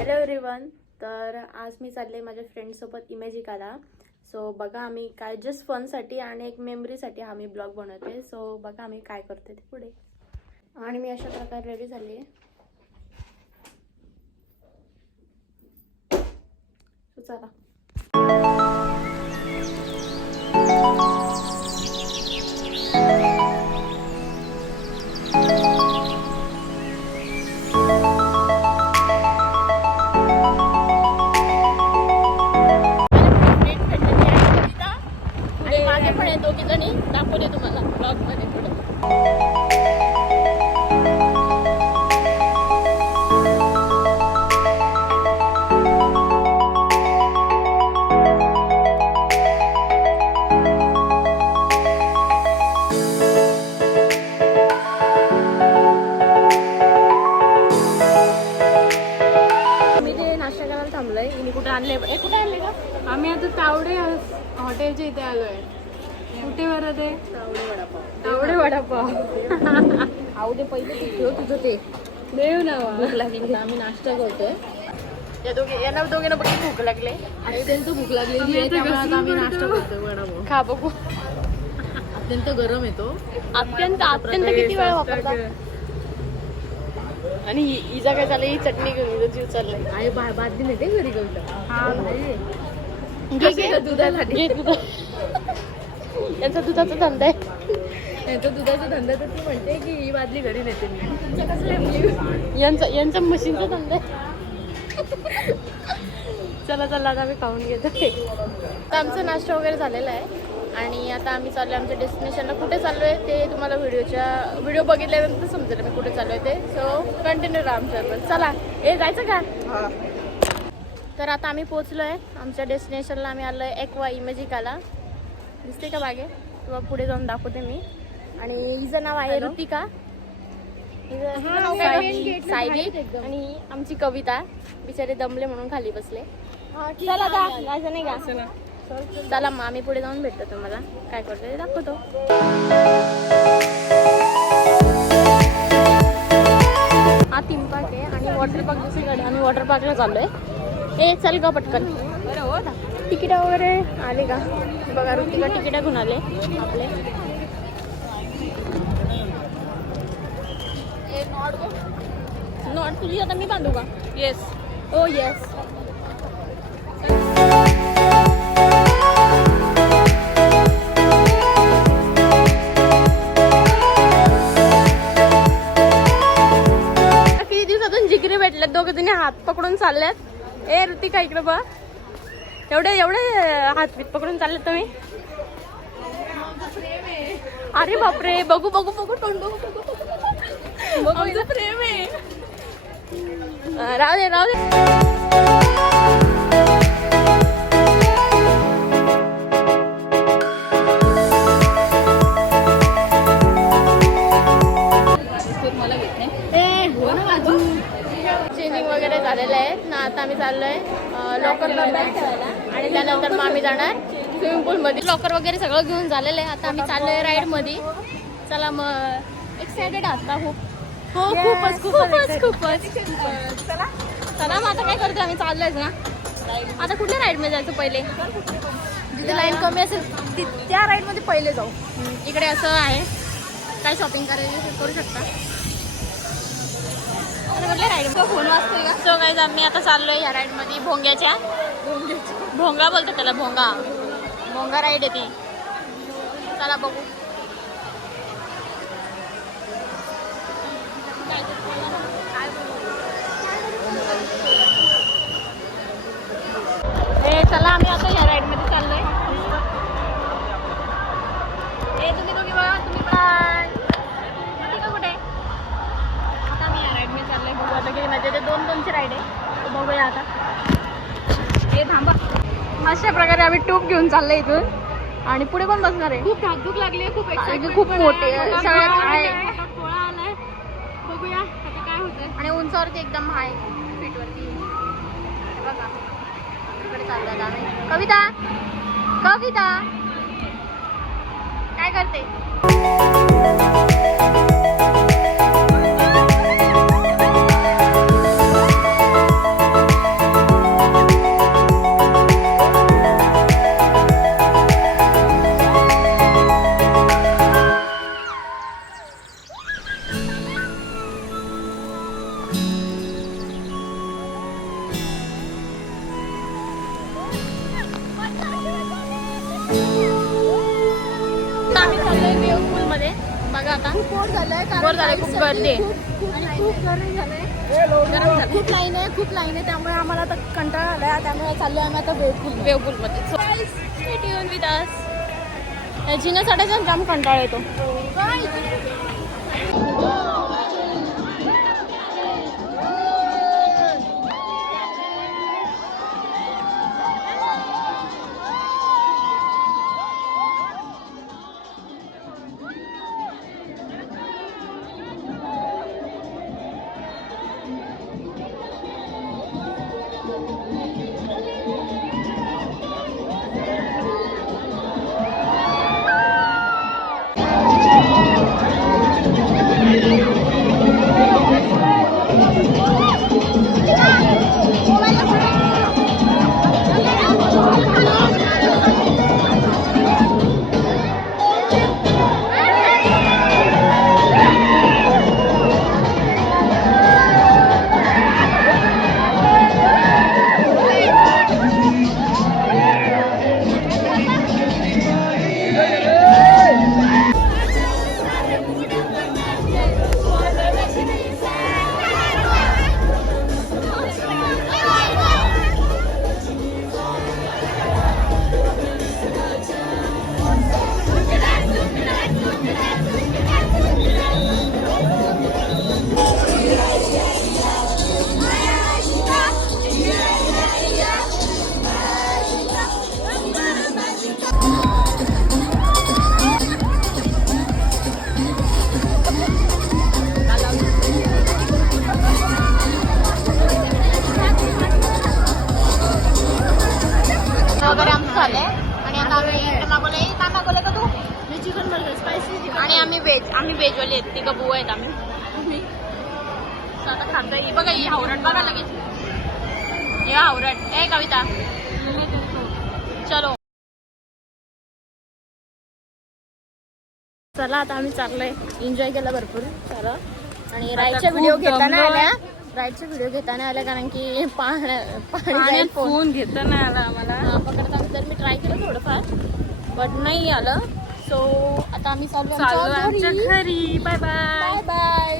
Hello everyone. तर आज मी चालले माझ्या फ्रेंडसोबत इमेजिकाला. सो बघा आम्ही काय जस्ट फनसाठी आणि एक मेमरीसाठी आम्ही ब्लॉग बनवते. सो बघा आम्ही काय करते ते पुढे. आणि मी अशा प्रकारे रेडी झाली आहे. सो चला. दोघी जणी दाखवले तुम्हाला ब्लॉग मध्ये पुढे. मी ते नाश्ता करायला थांबलोय. इनी कुठे आणले? कुठे आणले का? आम्ही आता तावडे हॉटेलच्या इथे आलोय. कुठे बरं ते? तावडे वडापाव. आवडे पहिले ठेव तुझं ते देव ना भूक लागली. आम्ही नाश्ता करतोय. यांना दोघींना बघ भूक लागले. अत्यंत भूक लागलेली आहे त्यामुळे आता आम्ही नाश्ता करतोय वडापाव. खा बघू. अत्यंत गरम येतो. अत्यंत किती वेळ वापरता? आणि हिजा काय झालं? ही चटणी घेऊन हिचा जीव चाललाय. आई बादली नाही ते घरी कविता. दुधासाठी यांचा दुधाचा धंदा आहे. यांचा दुधाचा धंदा तर ती म्हणते की ही बादली घरी नेते मी. यांचा मशीनचा धंदा आहे. चला आता आम्ही खाऊन घेतो. तर आमचा नाश्ता वगैरे झालेला आहे आणि आता आम्ही चाललो आमच्या डेस्टिनेशनला. कुठे चाललो आहे ते तुम्हाला व्हिडिओ बघितल्यानंतर समजेल मी कुठे चाललो आहे ते. सो कंटिन्यू राहा आमच्याबरोबर. चला. जायचं का? तर आता आम्ही पोहोचलो आहे आमच्या डेस्टिनेशनला. आम्ही आलो आहे एक्वा इमेजिकाला. दिसते का मागे? किंवा पुढे जाऊन दाखवते मी. आणि हिचं नाव आहे ऋतिका. सायली. आणि आमची कविता. बिचारे दमले म्हणून खाली बसले. चला आता जायचं नाही का? चला मग आम्ही पुढे जाऊन भेटतो तुम्हाला. काय करतो ते दाखवतो. हा थीम पार्क आहे आणि वॉटर पार्क दुसरीकडे. आम्ही वॉटर पार्कला चाललोय. चल ग पटकन. तिकीट वगैरे आले का बघा. ऋतिका तिकीट घेऊन आले आपले. नॉट तुझी आता मी बांधू का? येस. ओ येस. किती दिवसातून जिगरी भेटल्यात. दोघं जणी हात पकडून चालल्यात. ऋतिका इकडे बघ. एवढे हात बीत पकडून चाललेत तुम्ही. अरे बापरे. बघू तोंड बघू. प्रेम आहे. राहू दे. चेंजिंग वगैरे झालेलं आहे ना. आता आम्ही चाललोय लॉकरला बॅग ठेवायला आणि त्यानंतर मग आम्ही जाणार स्विमिंग पूलमध्ये. लॉकर वगैरे सगळं घेऊन झालेलं आहे. आता आम्ही चाललोय राईडमध्ये. चला मग एक्सायटेड आहात खूप? हो खूपच. चला मग आता काय करतो आम्ही चाललोयच ना. आता कुठल्या राईडमध्ये जायचं पहिले? जिथे लाईन कमी असेल त्या राईडमध्ये पहिले जाऊ. इकडे असं आहे. काय शॉपिंग करायचं करू शकता. कुठल्या राईड फोन वाजतोय का? सो गाईज आम्ही आता चाललोय या राईडमध्ये. भोंगा बोलतो त्याला. भोंगा राईड आहे ती. चला बघू. चला आम्ही आता या राईडमध्ये चाललोय. तुम्ही दोघी बघा. तुम्ही पण कुठे? आता आम्ही या राईडमध्ये चाललोय. बघू आता किती मजा येते. 2-2ची राईड आहे. बघूया आता. थांबा. अशा प्रकारे आम्ही टूब घेऊन चाललोय इथून. आणि पुढे कोण बसणार आहे? खूप धाकधूक लागली. खूप मोठे सगळ्यात आहे. बघूया आता काय होतं. आणि उंचावरती एकदम हाय फीटवरती बघा. इकडे चाललो आम्ही. कविता काय करते? आता खूप बोर झालंय बोर झालंय, खूप गर्दी आहे. आणि खूप गरम झालंय. खूप लाईन आहे त्यामुळे आम्हाला आता कंटाळा आलाय. त्यामुळे चाललोय आम्ही आता वेवपूलमध्ये. विथ अस जिण्यासाठीचा जाम कंटाळा येतो. वगैरे आमचं झालंय आणि आता आम्ही काय मागवलंय का तू? मी चिकन बर्गर स्पायसी आणि आम्ही वेजवाले आहेत, तिघं बुवा आहेत आम्ही. So आता खातोय. ही बघा, ही हावरट बघा लगेच. हे हावरट ए कविता, चलो. चला आता आम्ही चाललोय, एन्जॉय केला भरपूर. चला. आणि राईडच्या व्हिडिओ घेताना आल्या कारण की पाणी फोन घेता नाही आला आम्हाला. पकडता तर मी ट्राय केलं थोडंफार, बट नाही आलं. सो आता आम्ही चाललो आमच्या घरी. Bye bye. बाय.